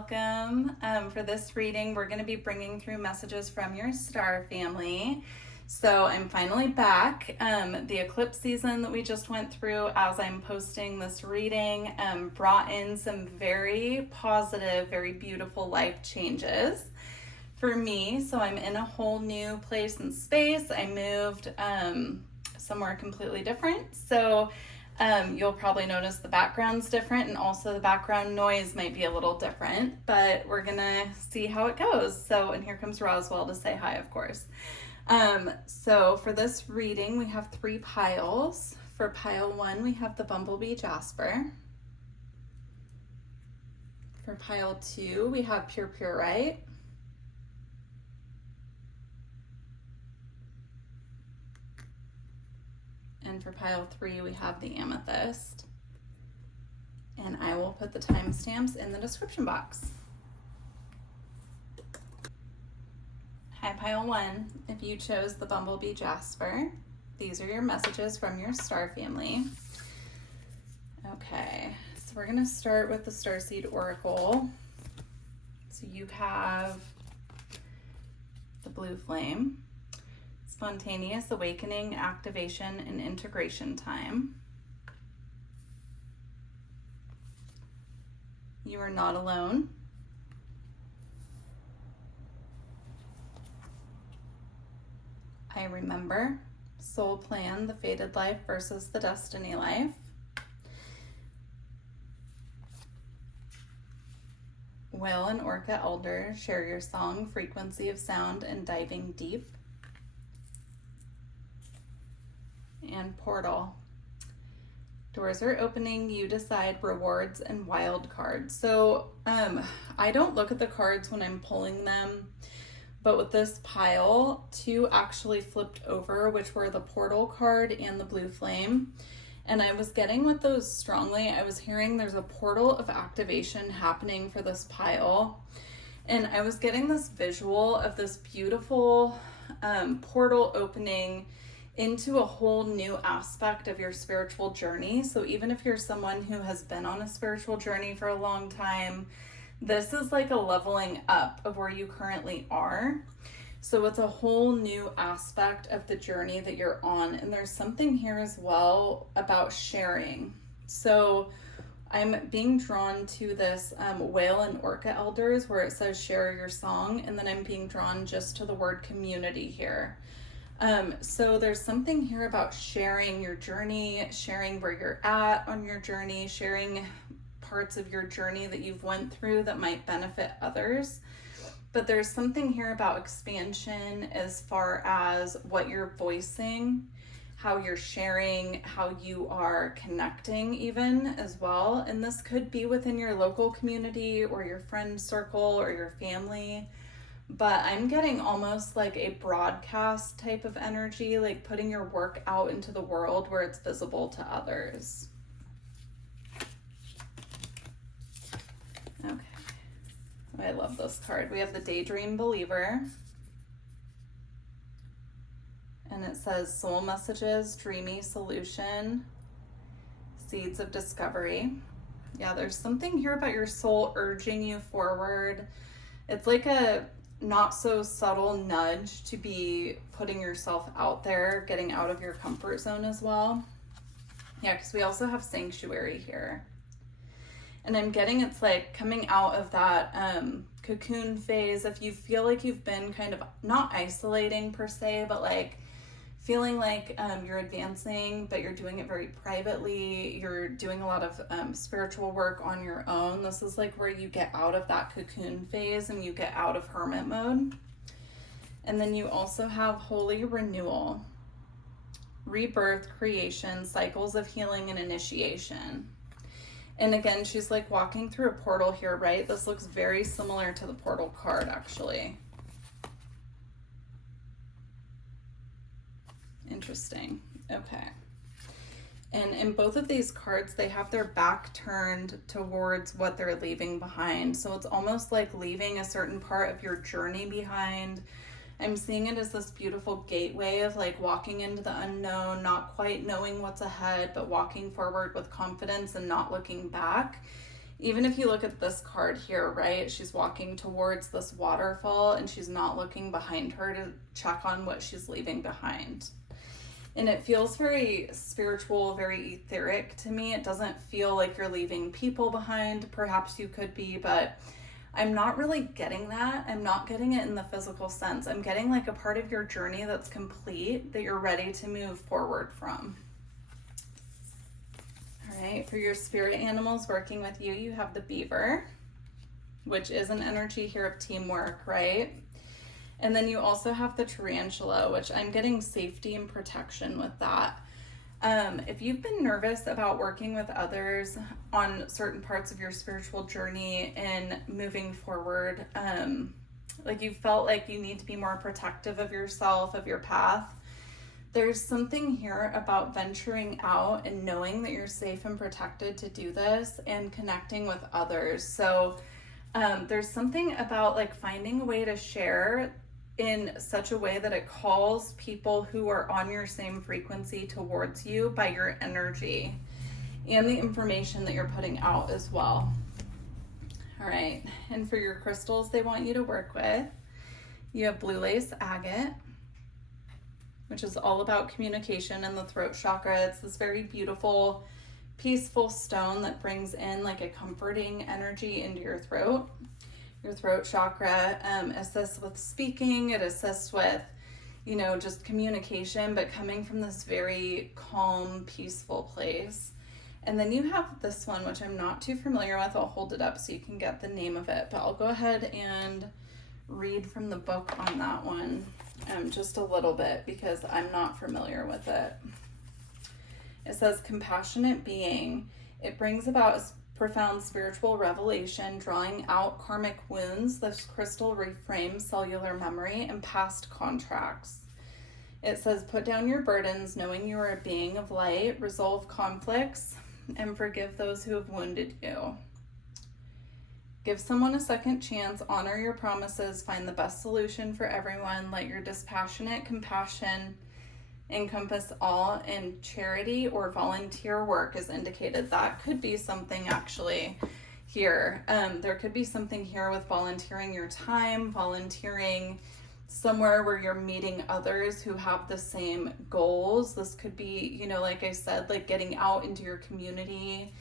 welcome. For this reading, we're going to be bringing through messages from your star family. So I'm finally back. The eclipse season that we just went through as I'm posting this reading brought in some very positive, very beautiful life changes for me. So I'm in a whole new place and space. I moved somewhere completely different. So you'll probably notice the background's different, and also the background noise might be a little different, but we're gonna see how it goes. So, and here comes Roswell to say hi, of course. So for this reading, we have 3 piles. For pile 1, we have the Bumblebee Jasper. For pile 2, we have Pure Purite. And for pile 3, we have the Amethyst. And I will put the timestamps in the description box. Hi, pile 1. If you chose the Bumblebee Jasper, these are your messages from your star family. Okay, so we're going to start with the Starseed Oracle. So you have the Blue Flame. Spontaneous awakening, activation, and integration time. You are not alone. I remember. Soul plan, the fated life versus the destiny life. Whale and Orca Elder, share your song, frequency of sound, and diving deep. And Portal. Doors are opening, you decide, rewards and wild cards. So I don't look at the cards when I'm pulling them, but with this pile, 2 actually flipped over, which were the Portal card and the Blue Flame. And I was getting with those strongly. I was hearing there's a portal of activation happening for this pile. And I was getting this visual of this beautiful portal opening into a whole new aspect of your spiritual journey. So even if you're someone who has been on a spiritual journey for a long time, this is like a leveling up of where you currently are. So it's a whole new aspect of the journey that you're on. And there's something here as well about sharing. So I'm being drawn to this Whale and Orca Elders where it says share your song. And then I'm being drawn just to the word community here. So there's something here about sharing your journey, sharing where you're at on your journey, sharing parts of your journey that you've went through that might benefit others. But there's something here about expansion as far as what you're voicing, how you're sharing, how you are connecting even as well. And this could be within your local community or your friend circle or your family. But I'm getting almost like a broadcast type of energy, like putting your work out into the world where it's visible to others. Okay. I love this card. We have the Daydream Believer. And it says soul messages, dreamy solution, seeds of discovery. Yeah, there's something here about your soul urging you forward. It's like a not so subtle nudge to be putting yourself out there, getting out of your comfort zone as well. Yeah, because we also have Sanctuary here. And I'm getting it's like coming out of that cocoon phase. If you feel like you've been kind of not isolating per se, but like feeling like you're advancing, but you're doing it very privately. You're doing a lot of spiritual work on your own. This is like where you get out of that cocoon phase and you get out of hermit mode. And then you also have Holy Renewal, rebirth, creation, cycles of healing, and initiation. And again, she's like walking through a portal here, right? This looks very similar to the portal card, actually. Interesting. Okay. And in both of these cards, they have their back turned towards what they're leaving behind. So it's almost like leaving a certain part of your journey behind. I'm seeing it as this beautiful gateway of like walking into the unknown, not quite knowing what's ahead, but walking forward with confidence and not looking back. Even if you look at this card here, right? She's walking towards this waterfall and she's not looking behind her to check on what she's leaving behind. And it feels very spiritual, very etheric to me. It doesn't feel like you're leaving people behind. Perhaps you could be, but I'm not really getting that. I'm not getting it in the physical sense. I'm getting like a part of your journey that's complete, that you're ready to move forward from. All right, for your spirit animals working with you, you have the beaver, which is an energy here of teamwork, right? And then you also have the tarantula, which I'm getting safety and protection with that. If you've been nervous about working with others on certain parts of your spiritual journey and moving forward, like you felt like you need to be more protective of yourself, of your path, there's something here about venturing out and knowing that you're safe and protected to do this and connecting with others. So there's something about like finding a way to share in such a way that it calls people who are on your same frequency towards you by your energy and the information that you're putting out as well. All right, and for your crystals they want you to work with, you have blue lace agate, which is all about communication and the throat chakra. It's this very beautiful, peaceful stone that brings in like a comforting energy into your throat. Your throat chakra assists with speaking. It assists with, you know, just communication, but coming from this very calm, peaceful place. And then you have this one, which I'm not too familiar with. I'll hold it up so you can get the name of it, but I'll go ahead and read from the book on that one just a little bit because I'm not familiar with it. It says, compassionate being. It brings about profound spiritual revelation, drawing out karmic wounds. This crystal reframes cellular memory and past contracts. It says, put down your burdens, knowing you are a being of light, resolve conflicts, and forgive those who have wounded you. Give someone a second chance, honor your promises, find the best solution for everyone. Let your dispassionate compassion encompass all, and charity or volunteer work is indicated. That could be something actually here. There could be something here with volunteering your time, volunteering somewhere where you're meeting others who have the same goals. This could be, you know, like I said, like getting out into your community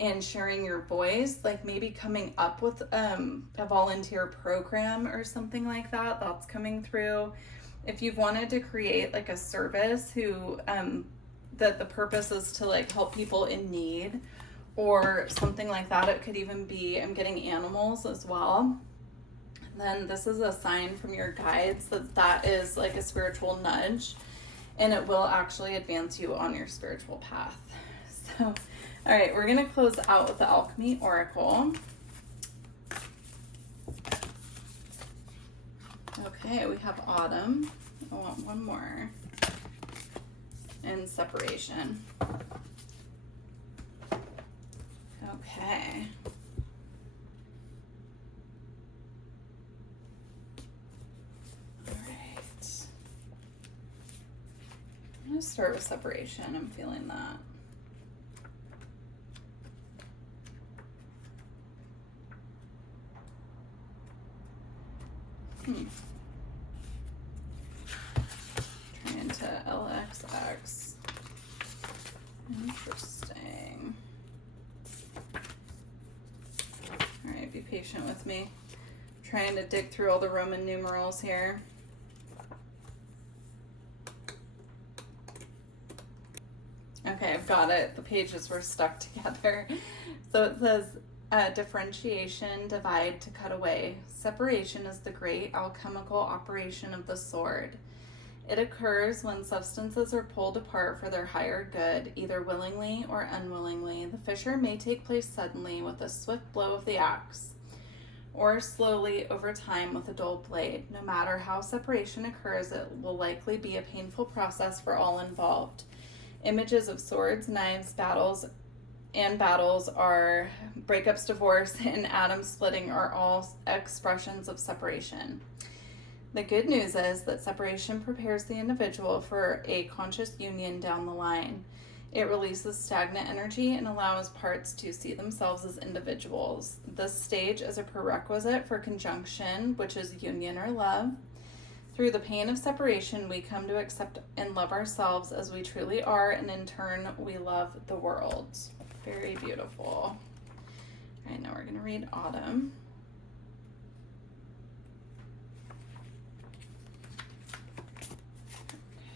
and sharing your voice, like maybe coming up with a volunteer program or something like that. That's coming through. If you've wanted to create like a service who that the purpose is to like help people in need or something like that, it could even be, I'm getting animals as well. And then this is a sign from your guides that is like a spiritual nudge, and it will actually advance you on your spiritual path. So, all right, we're gonna close out with the Alchemy Oracle. Okay, we have autumn. I want one more. And separation. Okay. All right. I'm gonna start with separation. I'm feeling that. Trying to LXX. Interesting. All right, be patient with me. Trying to dig through all the Roman numerals here. Okay, I've got it. The pages were stuck together. So it says, differentiation, divide to cut away. Separation is the great alchemical operation of the sword. It occurs when substances are pulled apart for their higher good, either willingly or unwillingly. The fissure may take place suddenly with a swift blow of the axe, or slowly over time with a dull blade. No matter how separation occurs, it will likely be a painful process for all involved. Images of swords, knives, battles are breakups, divorce, and atom splitting are all expressions of separation. The good news is that separation prepares the individual for a conscious union down the line. It releases stagnant energy and allows parts to see themselves as individuals. This stage is a prerequisite for conjunction, which is union or love. Through the pain of separation, we come to accept and love ourselves as we truly are, and in turn, we love the world. Very beautiful. All right, now we're going to read Autumn.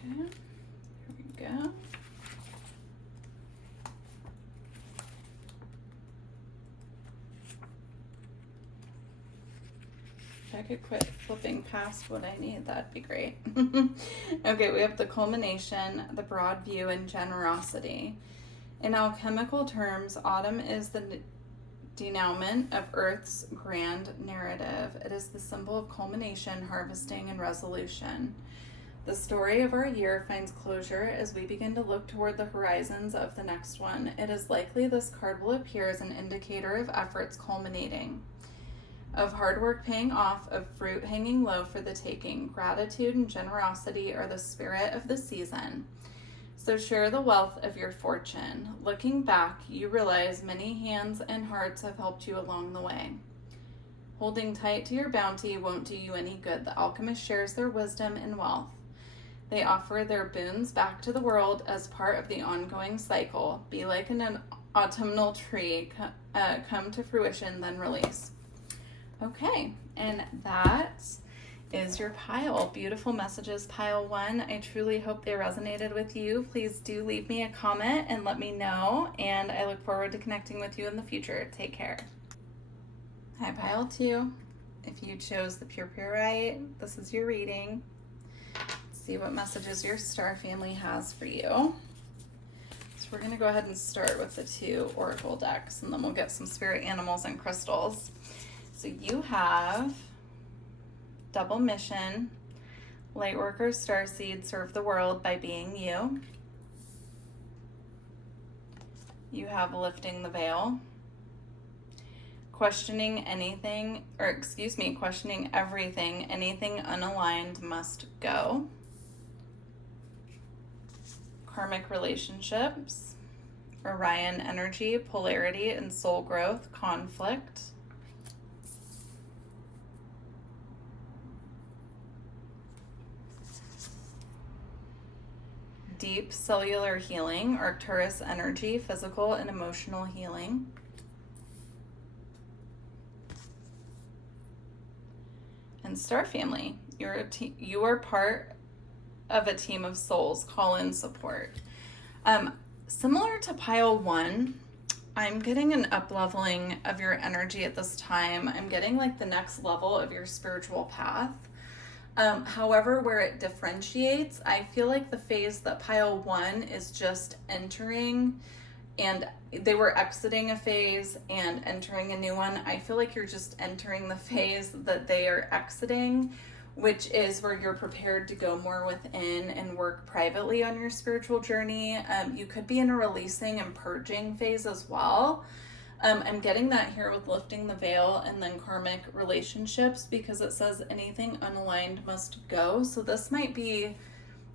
Okay, here we go. If I could quit flipping past what I need, that'd be great. Okay, we have the culmination, the broad view, and generosity. In alchemical terms, autumn is the denouement of Earth's grand narrative. It is the symbol of culmination, harvesting, and resolution. The story of our year finds closure as we begin to look toward the horizons of the next one. It is likely this card will appear as an indicator of efforts culminating, of hard work paying off, of fruit hanging low for the taking. Gratitude and generosity are the spirit of the season. So share the wealth of your fortune. Looking back, you realize many hands and hearts have helped you along the way. Holding tight to your bounty won't do you any good. The alchemist shares their wisdom and wealth. They offer their boons back to the world as part of the ongoing cycle. Be like an autumnal tree, come to fruition, then release. Okay, and that is your pile. Beautiful messages, pile 1. I truly hope they resonated with you. Please do leave me a comment and let me know, and I look forward to connecting with you in the future. Take care. Hi, pile 2. If you chose the Pure Purite, this is your reading. Let's see what messages your star family has for you. So we're going to go ahead and start with the 2 oracle decks, and then we'll get some spirit animals and crystals. So you have double mission, Lightworker Starseed, serve the world by being you. You have lifting the veil, questioning everything, anything unaligned must go. Karmic relationships, Orion energy, polarity and soul growth, conflict. Deep cellular healing, Arcturus energy, physical and emotional healing. And Star Family, you are part of a team of souls, call in support. Similar to pile 1, I'm getting an up-leveling of your energy at this time. I'm getting like the next level of your spiritual path. However, where it differentiates, I feel like the phase that pile 1 is just entering, and they were exiting a phase and entering a new one. I feel like you're just entering the phase that they are exiting, which is where you're prepared to go more within and work privately on your spiritual journey. You could be in a releasing and purging phase as well. I'm getting that here with lifting the veil and then karmic relationships, because it says anything unaligned must go. So this might be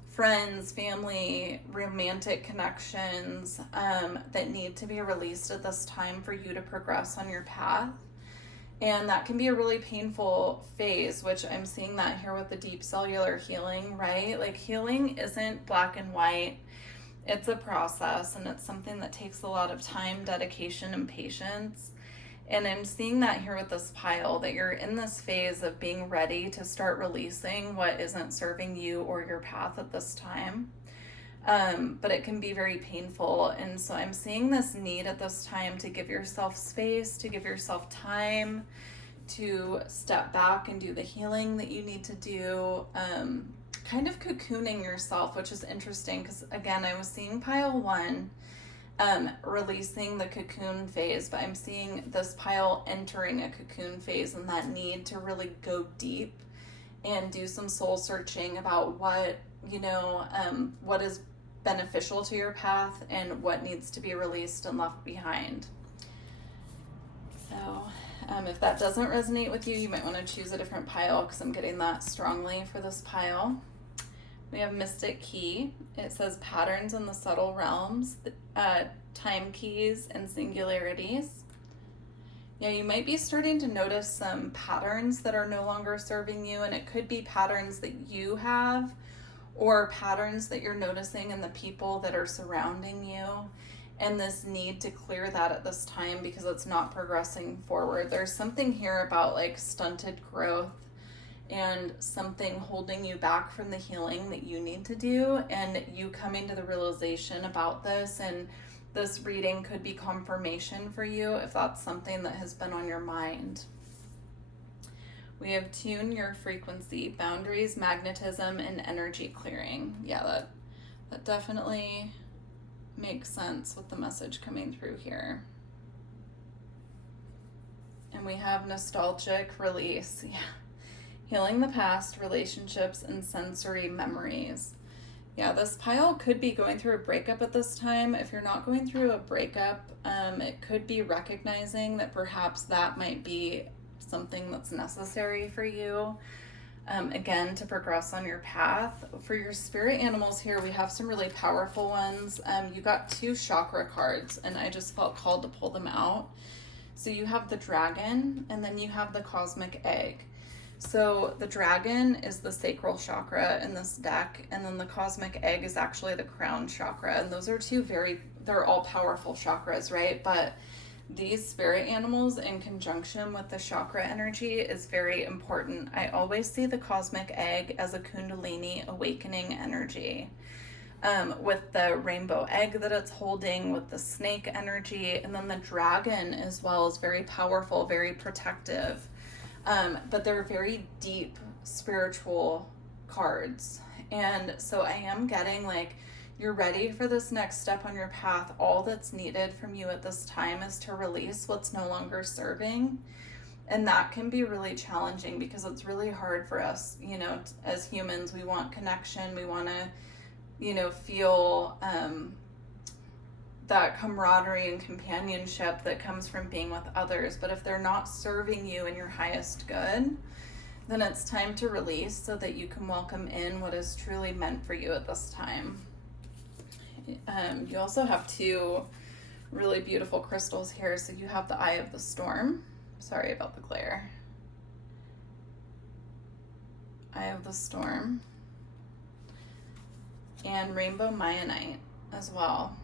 friends, family, romantic connections that need to be released at this time for you to progress on your path. And that can be a really painful phase, which I'm seeing that here with the deep cellular healing, right? Like healing isn't black and white. It's a process, and it's something that takes a lot of time, dedication, and patience. And I'm seeing that here with this pile, that you're in this phase of being ready to start releasing what isn't serving you or your path at this time. But it can be very painful. And so I'm seeing this need at this time to give yourself space, to give yourself time, to step back and do the healing that you need to do. Kind of cocooning yourself, which is interesting because, again, I was seeing pile 1 releasing the cocoon phase, but I'm seeing this pile entering a cocoon phase, and that need to really go deep and do some soul searching about what is beneficial to your path and what needs to be released and left behind. So if that doesn't resonate with you, you might want to choose a different pile, because I'm getting that strongly for this pile. We have Mystic Key. It says patterns in the subtle realms, time keys, and singularities. Yeah, you might be starting to notice some patterns that are no longer serving you, and it could be patterns that you have or patterns that you're noticing in the people that are surrounding you, and this need to clear that at this time because it's not progressing forward. There's something here about like stunted growth and something holding you back from the healing that you need to do, and you coming to the realization about this. And this reading could be confirmation for you if that's something that has been on your mind. We have tune your frequency, boundaries, magnetism, and energy clearing. Yeah, that definitely makes sense with the message coming through here. And we have nostalgic release. Yeah. Healing the past, relationships, and sensory memories. Yeah, this pile could be going through a breakup at this time. If you're not going through a breakup, it could be recognizing that perhaps that might be something that's necessary for you, again, to progress on your path. For your spirit animals here, we have some really powerful ones. You got 2 chakra cards, and I just felt called to pull them out. So you have the dragon, and then you have the cosmic egg. So the dragon is the sacral chakra in this deck, and then the cosmic egg is actually the crown chakra. And those are 2 they're all powerful chakras, right? But these spirit animals in conjunction with the chakra energy is very important. I always see the cosmic egg as a Kundalini awakening energy. With the rainbow egg that it's holding, with the snake energy, and then the dragon as well is very powerful, very protective. But they're very deep spiritual cards. And so I am getting like, you're ready for this next step on your path. All that's needed from you at this time is to release what's no longer serving. And that can be really challenging because it's really hard for us, you know, as humans. We want connection. We want to, you know, feel that camaraderie and companionship that comes from being with others. But if they're not serving you in your highest good, then it's time to release so that you can welcome in what is truly meant for you at this time. You also have 2 really beautiful crystals here. So you have the Eye of the Storm. Sorry about the glare. Eye of the Storm. And Rainbow Mayanite as well.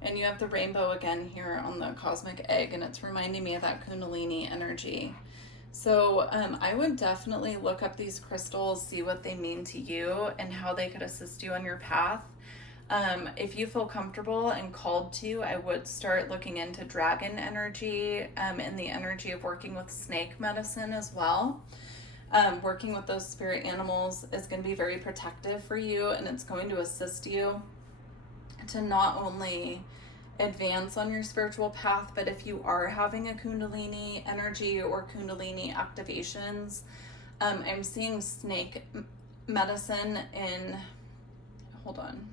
And you have the rainbow again here on the cosmic egg, and it's reminding me of that Kundalini energy. So I would definitely look up these crystals, see what they mean to you and how they could assist you on your path. If you feel comfortable and called to, I would start looking into dragon energy and the energy of working with snake medicine as well. Working with those spirit animals is going to be very protective for you, and it's going to assist you to not only advance on your spiritual path, but if you are having a Kundalini energy or Kundalini activations, I'm seeing snake medicine in, hold on.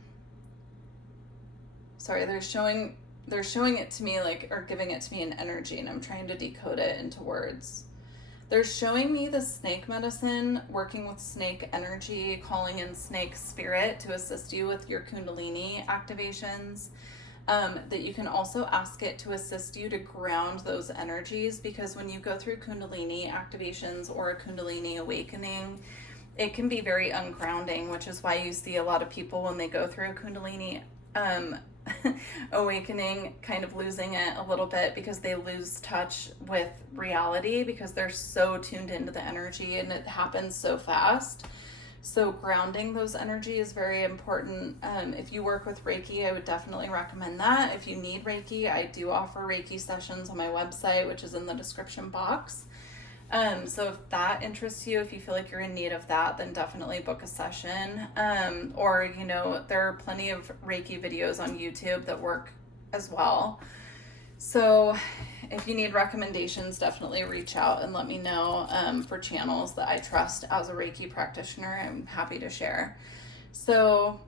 Sorry, they're showing it to me like, or giving it to me in energy, and I'm trying to decode it into words. They're showing me the snake medicine, working with snake energy, calling in snake spirit to assist you with your Kundalini activations. That you can also ask it to assist you to ground those energies, because when you go through Kundalini activations or a Kundalini awakening, it can be very ungrounding, which is why you see a lot of people when they go through a Kundalini awakening kind of losing it a little bit, because they lose touch with reality because they're so tuned into the energy and it happens so fast. So grounding those energy is very important. If you work with Reiki, I would definitely recommend that. If you need Reiki, I do offer Reiki sessions on my website, which is in the description box. So if that interests you, if you feel like you're in need of that, then definitely book a session. Or, you know, there are plenty of Reiki videos on YouTube that work as well. So if you need recommendations, definitely reach out and let me know for channels that I trust as a Reiki practitioner. I'm happy to share. So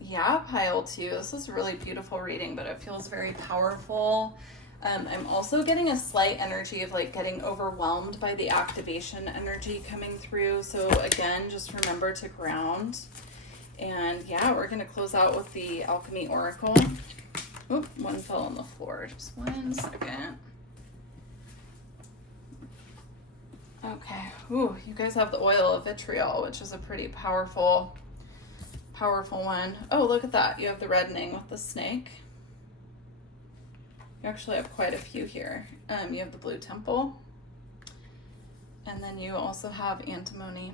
yeah, pile 2. This is a really beautiful reading, but it feels very powerful. I'm also getting a slight energy of like getting overwhelmed by the activation energy coming through. So again, just remember to ground. And yeah, we're going to close out with the Alchemy Oracle. Oop, one fell on the floor. Just 1 second. Okay. Ooh, you guys have the oil of vitriol, which is a pretty powerful one. Oh, look at that. You have the reddening with the snake. You actually have quite a few here. You have the blue temple. And then you also have antimony.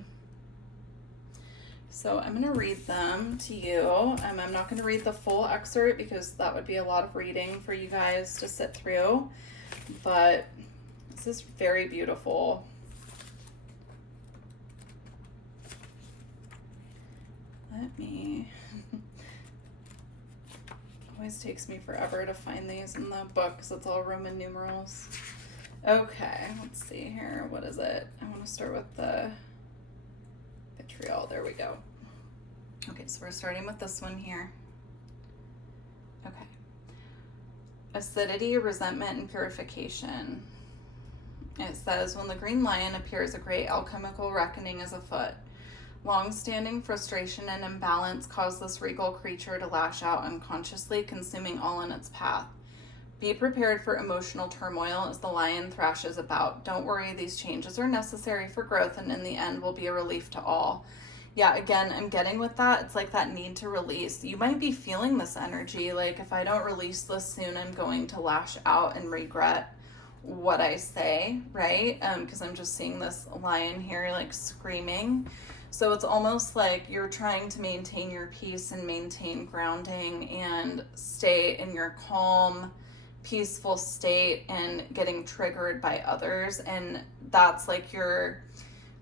So I'm going to read them to you. I'm not going to read the full excerpt because that would be a lot of reading for you guys to sit through. But this is very beautiful. Let me... Always takes me forever to find these in the book because it's all Roman numerals. Okay, let's see here. What is it? I want to start with the vitriol. There we go. Okay, so we're starting with this one here. Okay. Acidity, resentment, and purification. It says, when the green lion appears, a great alchemical reckoning is afoot. Long-standing frustration and imbalance cause this regal creature to lash out unconsciously, consuming all in its path. Be prepared for emotional turmoil as the lion thrashes about. Don't worry, these changes are necessary for growth and in the end will be a relief to all. Yeah, again, I'm getting with that. It's like that need to release. You might be feeling this energy, like if I don't release this soon, I'm going to lash out and regret what I say, right? Because I'm just seeing this lion here like screaming. So it's almost like you're trying to maintain your peace and maintain grounding and stay in your calm, peaceful state and getting triggered by others. And that's like your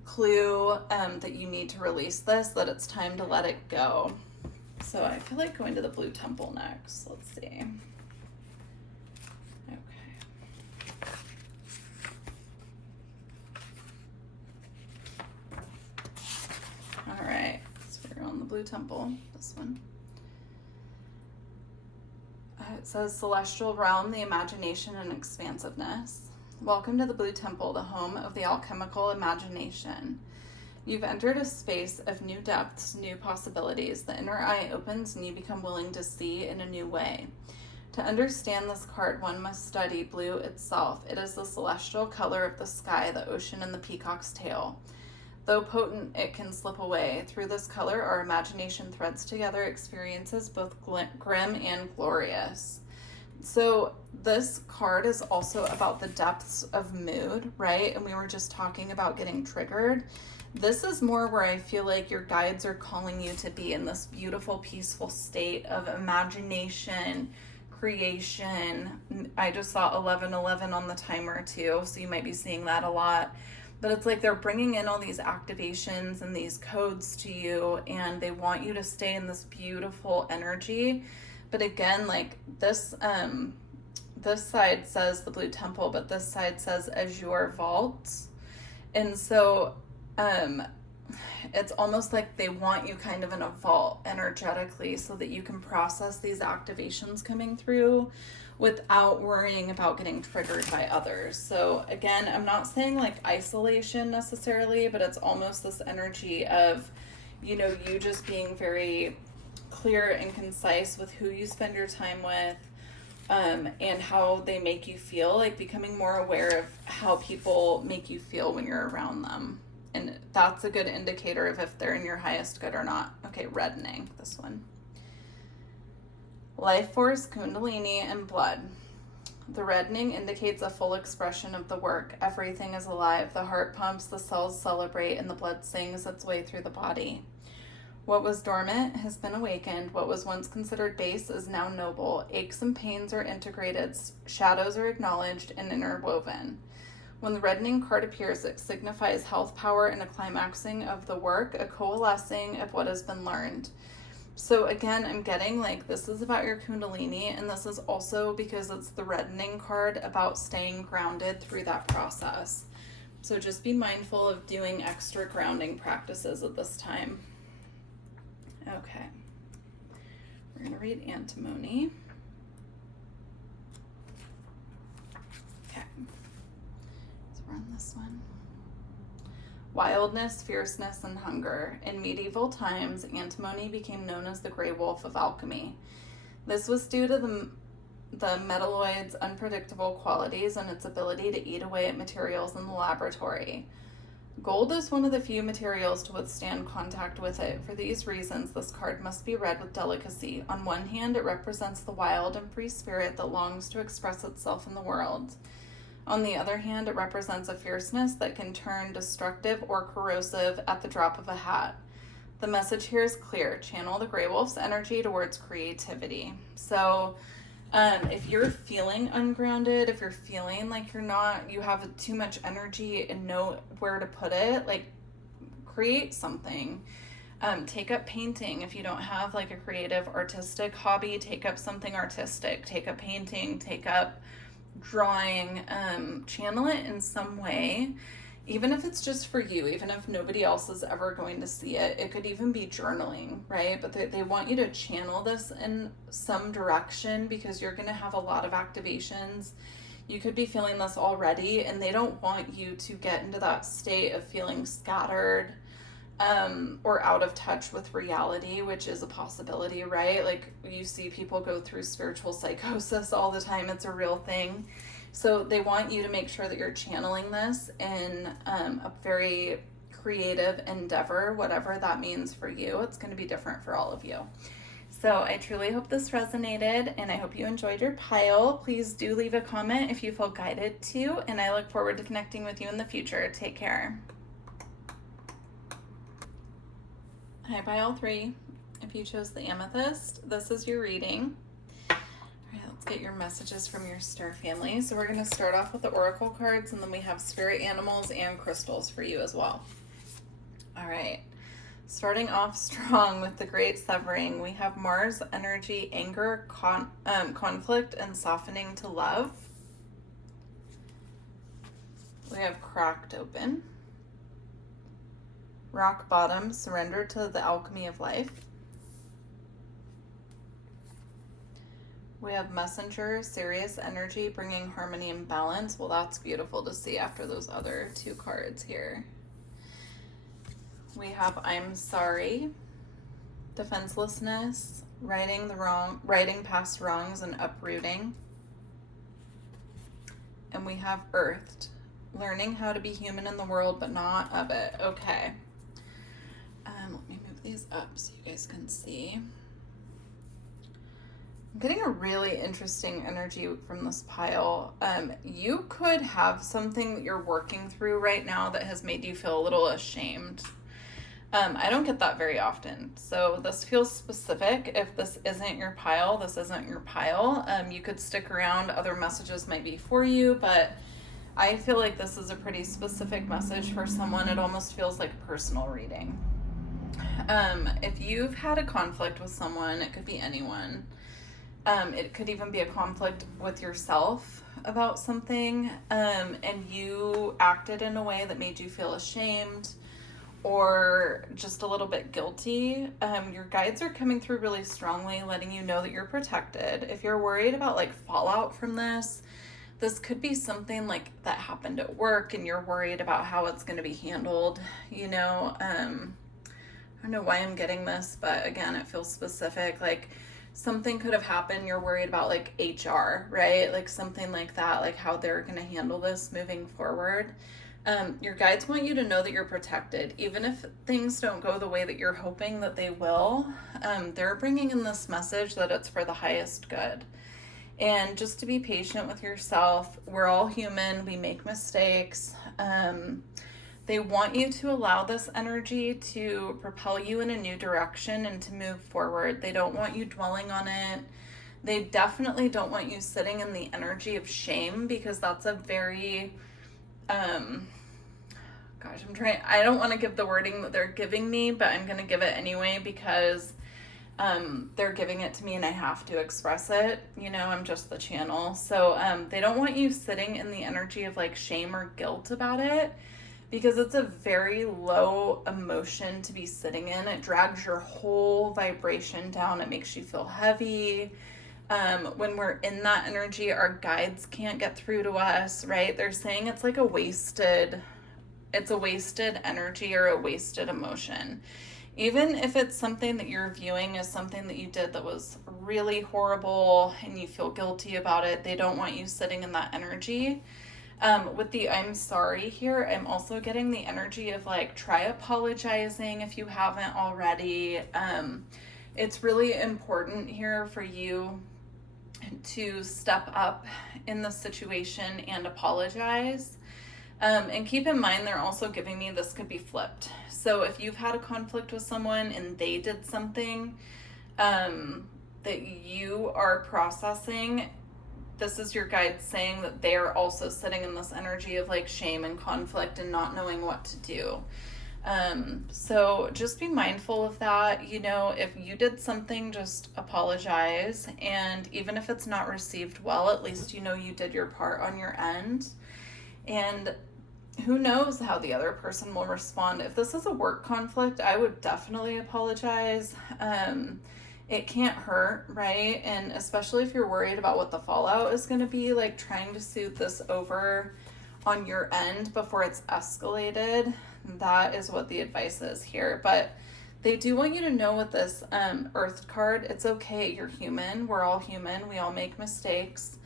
clue that you need to release this, that it's time to let it go. So I feel like going to the blue temple next. Let's see. All right, so we're on the blue temple, this one. It says, celestial realm, the imagination and expansiveness. Welcome to the blue temple, the home of the alchemical imagination. You've entered a space of new depths, new possibilities. The inner eye opens and you become willing to see in a new way. To understand this card, one must study blue itself. It is the celestial color of the sky, the ocean, and the peacock's tail. Though potent, it can slip away. Through this color, our imagination threads together experiences both grim and glorious. So this card is also about the depths of mood, right? And we were just talking about getting triggered. This is more where I feel like your guides are calling you to be in this beautiful, peaceful state of imagination, creation. I just saw 1111 on the timer too, so you might be seeing that a lot. But it's like they're bringing in all these activations and these codes to you, and they want you to stay in this beautiful energy. But again, like this side says the blue temple, but this side says azure vaults. And so it's almost like they want you kind of in a vault energetically so that you can process these activations coming through without worrying about getting triggered by others. So again, I'm not saying like isolation necessarily, but it's almost this energy of, you know, you just being very clear and concise with who you spend your time with, and how they make you feel, like becoming more aware of how people make you feel when you're around them. And that's a good indicator of if they're in your highest good or not. Okay, reddening, this one. Life force, kundalini, and blood. The reddening indicates a full expression of the work. Everything is alive. The heart pumps, the cells celebrate, and the blood sings its way through the body. What was dormant has been awakened. What was once considered base is now noble. Aches and pains are integrated. Shadows are acknowledged and interwoven. When the reddening card appears, it signifies health, power, and a climaxing of the work, a coalescing of what has been learned. So again, I'm getting like this is about your kundalini, and this is also because it's the reddening card about staying grounded through that process. So just be mindful of doing extra grounding practices at this time. Okay, we're going to read antimony. Okay. Let's run this one. Wildness, fierceness, and hunger. In medieval times, antimony became known as the Grey Wolf of alchemy. This was due to the metalloid's unpredictable qualities and its ability to eat away at materials in the laboratory. Gold is one of the few materials to withstand contact with it. For these reasons, this card must be read with delicacy. On one hand, it represents the wild and free spirit that longs to express itself in the world. On the other hand, it represents a fierceness that can turn destructive or corrosive at the drop of a hat. The message here is clear. Channel the Grey Wolf's energy towards creativity. So if you're feeling ungrounded, if you're feeling like you have too much energy and know where to put it, like create something. Take up painting. If you don't have like a creative artistic hobby, take up something artistic. Take up painting, take up drawing, channel it in some way. Even if it's just for you, even if nobody else is ever going to see it, it could even be journaling, right? But they want you to channel this in some direction because you're going to have a lot of activations. You could be feeling this already, and they don't want you to get into that state of feeling scattered or out of touch with reality, which is a possibility, right? Like you see people go through spiritual psychosis all the time. It's a real thing. So they want you to make sure that you're channeling this in a very creative endeavor, whatever that means for you. It's going to be different for all of you. So I truly hope this resonated, and I hope you enjoyed your pile. Please do leave a comment if you feel guided to, and I look forward to connecting with you in the future. Take care. Hi, pile 3. If you chose the amethyst, this is your reading. All right, let's get your messages from your star family. So we're going to start off with the oracle cards, and then we have spirit animals and crystals for you as well. All right, starting off strong with the great severing, we have Mars energy, anger, conflict, and softening to love. We have cracked open. Rock bottom, surrender to the alchemy of life. We have messenger, serious energy, bringing harmony and balance. Well, that's beautiful to see after those other 2 cards here. We have I'm sorry, defenselessness, righting past wrongs and uprooting. And we have earthed, learning how to be human in the world but not of it. Okay. Let me move these up so you guys can see. I'm getting a really interesting energy from this pile. You could have something that you're working through right now that has made you feel a little ashamed. I don't get that very often. So this feels specific. If this isn't your pile, this isn't your pile. You could stick around. Other messages might be for you, but I feel like this is a pretty specific message for someone. It almost feels like a personal reading. If you've had a conflict with someone, it could be anyone. It could even be a conflict with yourself about something, and you acted in a way that made you feel ashamed or just a little bit guilty. Your guides are coming through really strongly, letting you know that you're protected. If you're worried about like fallout from this could be something like that happened at work and you're worried about how it's going to be handled. You know, I don't know why I'm getting this, but again, it feels specific. Like something could have happened. You're worried about like HR, right? Like something like that, like how they're going to handle this moving forward. Your guides want you to know that you're protected. Even if things don't go the way that you're hoping that they will, they're bringing in this message that it's for the highest good. And just to be patient with yourself. We're all human. We make mistakes. They want you to allow this energy to propel you in a new direction and to move forward. They don't want you dwelling on it. They definitely don't want you sitting in the energy of shame, because that's a very, I don't want to give the wording that they're giving me, but I'm going to give it anyway because they're giving it to me and I have to express it. You know, I'm just the channel. So they don't want you sitting in the energy of like shame or guilt about it, because it's a very low emotion to be sitting in. It drags your whole vibration down. It makes you feel heavy. when we're in that energy, our guides can't get through to us, right? They're saying it's like a wasted energy or a wasted emotion. Even if it's something that you're viewing as something that you did that was really horrible and you feel guilty about it, they don't want you sitting in that energy. With the I'm sorry here, I'm also getting the energy of like, try apologizing if you haven't already. It's really important here for you to step up in the situation and apologize. And keep in mind, they're also giving me this could be flipped. So if you've had a conflict with someone and they did something that you are processing, this is your guide saying that they are also sitting in this energy of like shame and conflict and not knowing what to do. So just be mindful of that. You know, if you did something, just apologize. And even if it's not received well, at least you know you did your part on your end. And who knows how the other person will respond. If this is a work conflict, I would definitely apologize. It can't hurt, right? And especially if you're worried about what the fallout is going to be, like trying to soothe this over on your end before it's escalated, that is what the advice is here. But they do want you to know with this Earth card, it's okay. You're human. We're all human. We all make mistakes.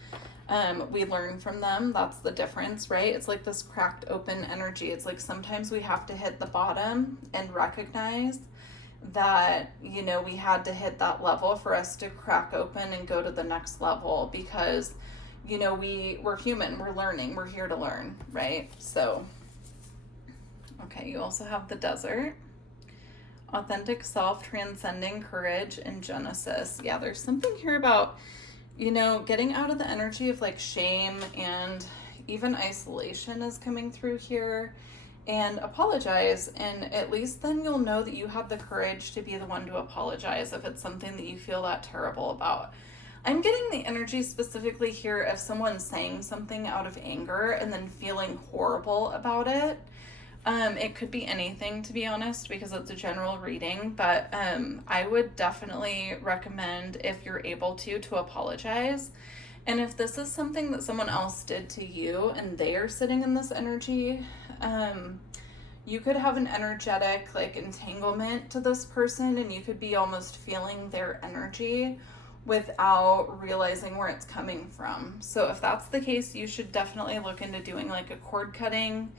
We learn from them. That's the difference, right? It's like this cracked open energy. It's like sometimes we have to hit the bottom and recognize that, you know, we had to hit that level for us to crack open and go to the next level, because, you know, we're human. We're learning. We're here to learn, right? So, okay, you also have the desert. Authentic self, transcending courage, and Genesis. Yeah, there's something here about, you know, getting out of the energy of like shame, and even isolation is coming through here. And apologize, and at least then you'll know that you have the courage to be the one to apologize if it's something that you feel that terrible about. I'm getting the energy specifically here of someone saying something out of anger and then feeling horrible about it. It could be anything, to be honest, because it's a general reading, but I would definitely recommend, if you're able to apologize. And if this is something that someone else did to you and they are sitting in this energy, you could have an energetic like entanglement to this person, and you could be almost feeling their energy without realizing where it's coming from. So if that's the case, you should definitely look into doing like a cord cutting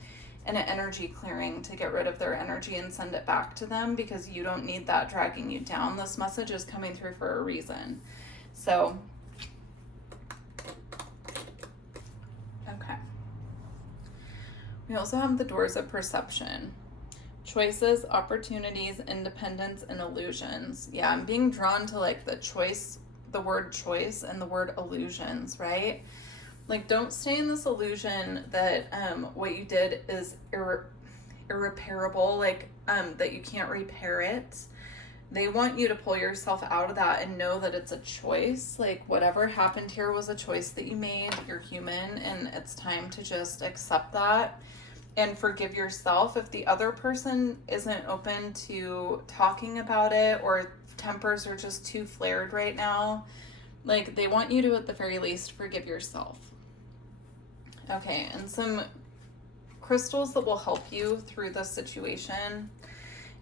and an energy clearing to get rid of their energy and send it back to them, because you don't need that dragging you down. This message is coming through for a reason. So, okay. We also have the doors of perception. Choices, opportunities, independence, and illusions. Yeah, I'm being drawn to like the word choice and the word illusions, right? Like, don't stay in this illusion that what you did is irreparable, like that you can't repair it. They want you to pull yourself out of that and know that it's a choice. Like, whatever happened here was a choice that you made. You're human, and it's time to just accept that and forgive yourself. If the other person isn't open to talking about it, or tempers are just too flared right now, like, they want you to, at the very least, forgive yourself. Okay, and some crystals that will help you through this situation.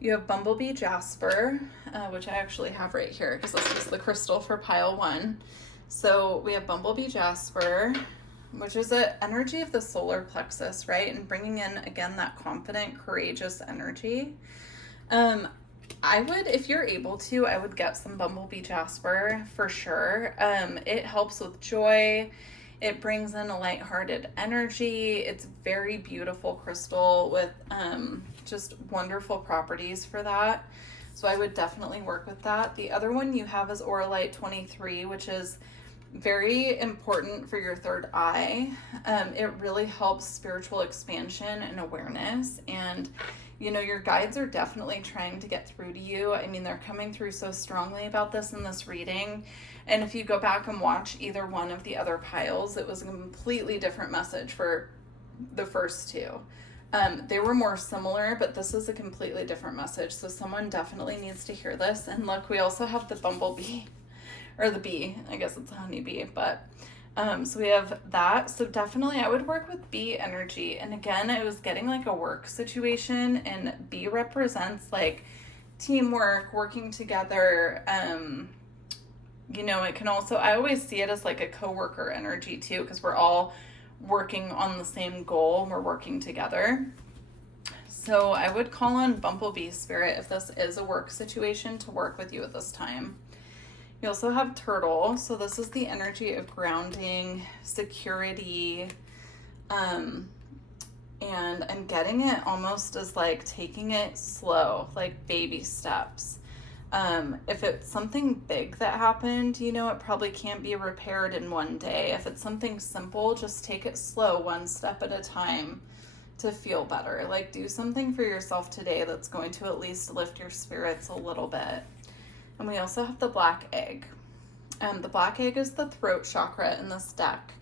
You have Bumblebee Jasper, which I actually have right here because this is the crystal for pile 1. So we have Bumblebee Jasper, which is an energy of the solar plexus, right? And bringing in, again, that confident, courageous energy. I would, if you're able to, I would get some Bumblebee Jasper for sure. It helps with joy. It brings in a lighthearted energy. It's very beautiful crystal with just wonderful properties for that. So I would definitely work with that. The other one you have is Auralite 23, which is very important for your third eye. It really helps spiritual expansion and awareness. And, you know, your guides are definitely trying to get through to you. I mean, they're coming through so strongly about this in this reading. And if you go back and watch either one of the other piles, it was a completely different message for the first two. They were more similar, but this is a completely different message. So someone definitely needs to hear this. And look, we also have the Bumblebee or the bee. I guess it's a honeybee, but so we have that. So definitely I would work with bee energy. And again, I was getting like a work situation, and bee represents like teamwork, working together. You know, it can also, I always see it as like a coworker energy too, because we're all working on the same goal. We're working together. So I would call on Bumblebee Spirit if this is a work situation to work with you at this time. You also have Turtle. So this is the energy of grounding, security, and I'm getting it almost as like taking it slow, like baby steps. If it's something big that happened, you know, it probably can't be repaired in one day. If it's something simple, just take it slow, one step at a time to feel better. Like, do something for yourself today that's going to at least lift your spirits a little bit. And we also have the black egg. The black egg is the throat chakra in this deck.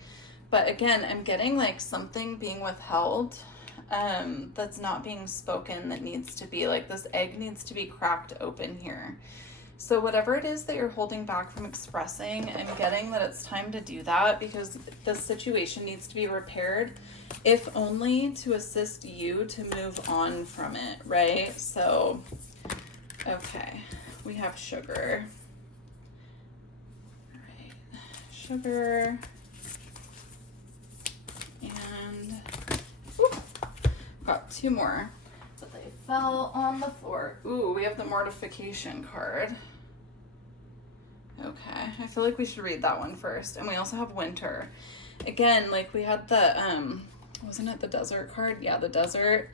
But again, I'm getting like something being withheld that's not being spoken, that needs to be, like, this egg needs to be cracked open here. So whatever it is that you're holding back from expressing, I'm getting that it's time to do that, because the situation needs to be repaired, if only to assist you to move on from it, right? So, okay, we have sugar. All right, sugar. And got two more, but they fell on the floor. Ooh, we have the mortification card. Okay, I feel like we should read that one first. And we also have winter. Again, like we had the, wasn't it the desert card? Yeah, the desert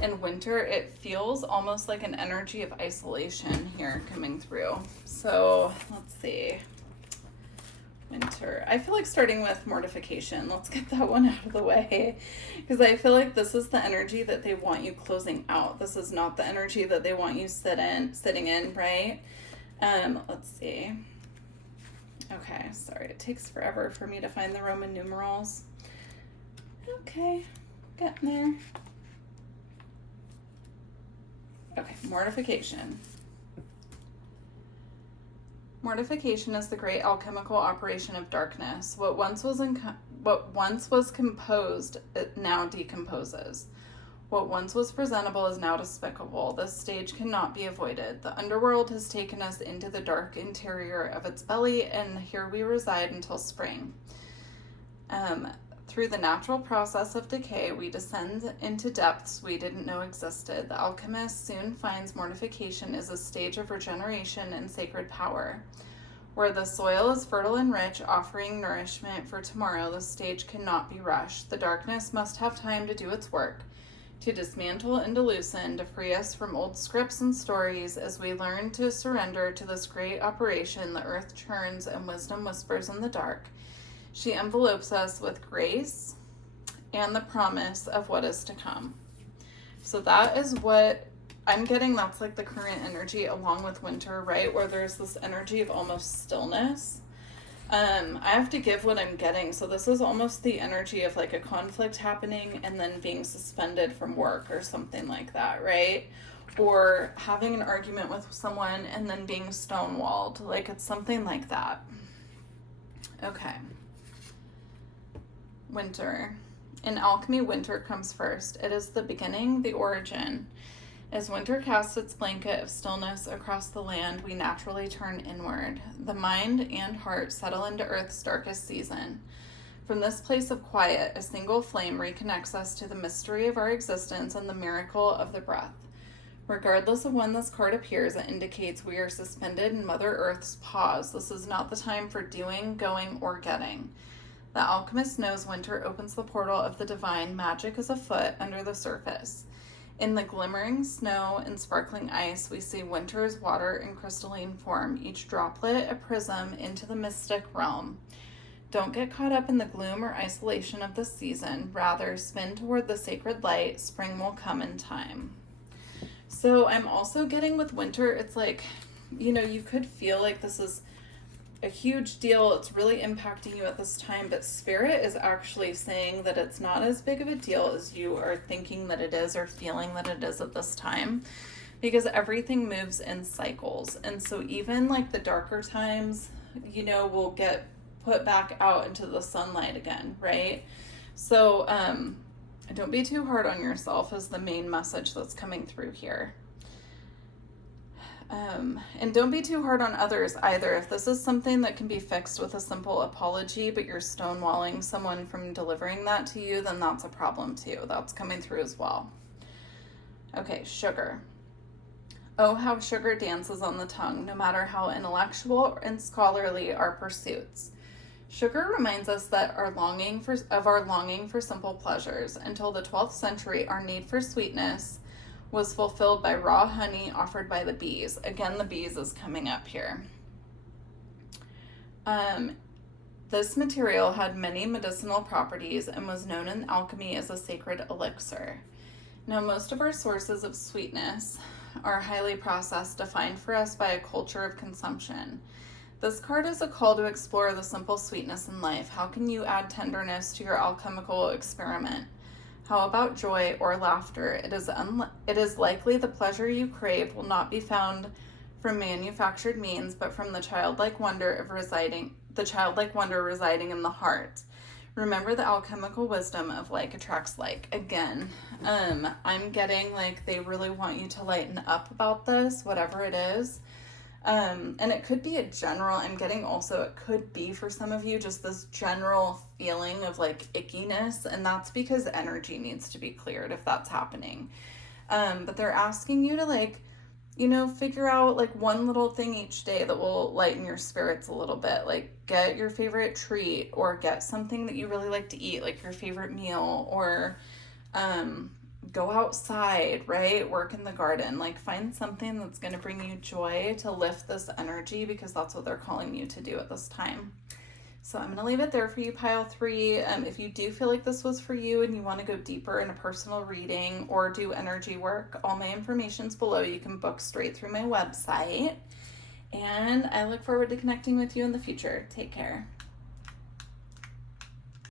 and winter. It feels almost like an energy of isolation here coming through. So let's see. Winter. I feel like starting with mortification. Let's get that one out of the way, because I feel like this is the energy that they want you closing out. This is not the energy that they want you sitting in, right? Let's see. Okay, sorry, it takes forever for me to find the Roman numerals. Okay, getting there. Okay, mortification. Mortification is the great alchemical operation of darkness. What once was composed, it now decomposes. What once was presentable is now despicable. This stage cannot be avoided. The underworld has taken us into the dark interior of its belly, and here we reside until spring. Through the natural process of decay, we descend into depths we didn't know existed. The alchemist soon finds mortification is a stage of regeneration and sacred power. Where the soil is fertile and rich, offering nourishment for tomorrow, the stage cannot be rushed. The darkness must have time to do its work, to dismantle and to loosen, to free us from old scripts and stories. As we learn to surrender to this great operation, the earth churns and wisdom whispers in the dark. She envelopes us with grace and the promise of what is to come. So that is what I'm getting. That's like the current energy along with winter, right? Where there's this energy of almost stillness. I have to give what I'm getting. So this is almost the energy of like a conflict happening and then being suspended from work or something like that, right? Or having an argument with someone and then being stonewalled. Like it's something like that. Okay. Winter. In alchemy, winter comes first. It is the beginning, the origin. As winter casts its blanket of stillness across the land, we naturally turn inward. The mind and heart settle into Earth's darkest season. From this place of quiet, a single flame reconnects us to the mystery of our existence and the miracle of the breath. Regardless of when this card appears, it indicates we are suspended in Mother Earth's pause. This is not the time for doing, going, or getting. The alchemist knows winter opens the portal of the divine. Magic is afoot under the surface. In the glimmering snow and sparkling ice, we see winter's water in crystalline form, each droplet a prism into the mystic realm. Don't get caught up in the gloom or isolation of the season. Rather, spin toward the sacred light. Spring will come in time. So I'm also getting with winter, it's like, you know, you could feel like this is a huge deal. It's really impacting you at this time, but Spirit is actually saying that it's not as big of a deal as you are thinking that it is or feeling that it is at this time, because everything moves in cycles. And so even like the darker times will get put back out into the sunlight again, right? So don't be too hard on yourself is the main message that's coming through here. And don't be too hard on others either. If this is something that can be fixed with a simple apology, but you're stonewalling someone from delivering that to you, then that's a problem too. That's coming through as well. Okay, sugar. Oh, how sugar dances on the tongue, no matter how intellectual and scholarly our pursuits. Sugar reminds us that our longing for simple pleasures. Until the 12th century, our need for sweetness was fulfilled by raw honey offered by the bees. Again, the bees is coming up here. This material had many medicinal properties and was known in alchemy as a sacred elixir. Now, most of our sources of sweetness are highly processed, defined for us by a culture of consumption. This card is a call to explore the simple sweetness in life. How can you add tenderness to your alchemical experiment? How about joy or laughter? It is likely the pleasure you crave will not be found from manufactured means, but from the childlike wonder residing in the heart. Remember the alchemical wisdom of like attracts like. Again, I'm getting like they really want you to lighten up about this, whatever it is. And it could be a general, I'm getting also, it could be for some of you just this general feeling of like ickiness, and that's because energy needs to be cleared if that's happening. But they're asking you to like, figure out like one little thing each day that will lighten your spirits a little bit. Like get your favorite treat or get something that you really like to eat, like your favorite meal, or go outside, right? Work in the garden. Like find something that's going to bring you joy to lift this energy, because that's what they're calling you to do at this time. So I'm going to leave it there for you, pile 3. If you do feel like this was for you and you want to go deeper in a personal reading or do energy work, all my information's below. You can book straight through my website. And I look forward to connecting with you in the future. Take care.